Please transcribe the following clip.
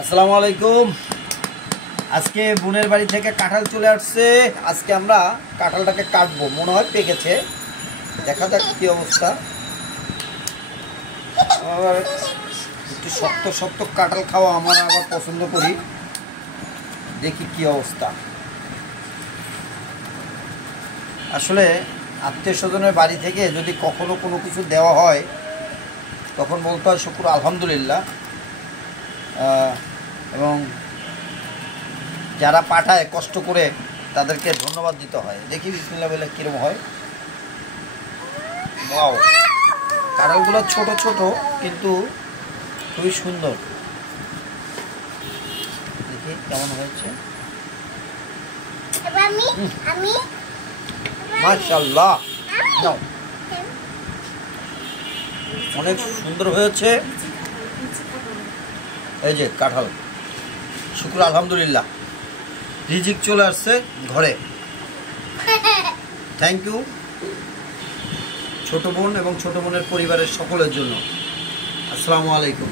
আসসালামু আলাইকুম। আজকে বোনের বাড়ি থেকে কাঁঠাল চলে আসছে। আজকে আমরা কাঁঠালটাকে কাটবো, মনে হয় পেকেছে, দেখা যাক কি অবস্থা। আবার একটু শক্ত শক্ত কাঁঠাল খাওয়া আমরা আবার পছন্দ করি, দেখি কি অবস্থা। আসলে আত্মীয় স্বজনের বাড়ি থেকে যদি কখনো কোনো কিছু দেওয়া হয় তখন বলতে হয় শুকর আলহামদুলিল্লাহ, এবং যারা পাঠায় কষ্ট করে তাদেরকে ধন্যবাদ দিতে হয়। দেখি বিসমিল্লাহ বলে কীরকম হয়। ওয়াও, কাঁঠালগুলো ছোট ছোট কিন্তু খুবই সুন্দর। দেখি কেমন হয়েছে। মাশাআল্লাহ, অনেক সুন্দর হয়েছে। এই যে কাঁঠাল, শুকর আলহামদুলিল্লাহ, রিজিক চলে আসছে ঘরে। থ্যাংক ইউ ছোট বোন এবং ছোট বোনের পরিবারের সকলের জন্য। আসসালামু আলাইকুম।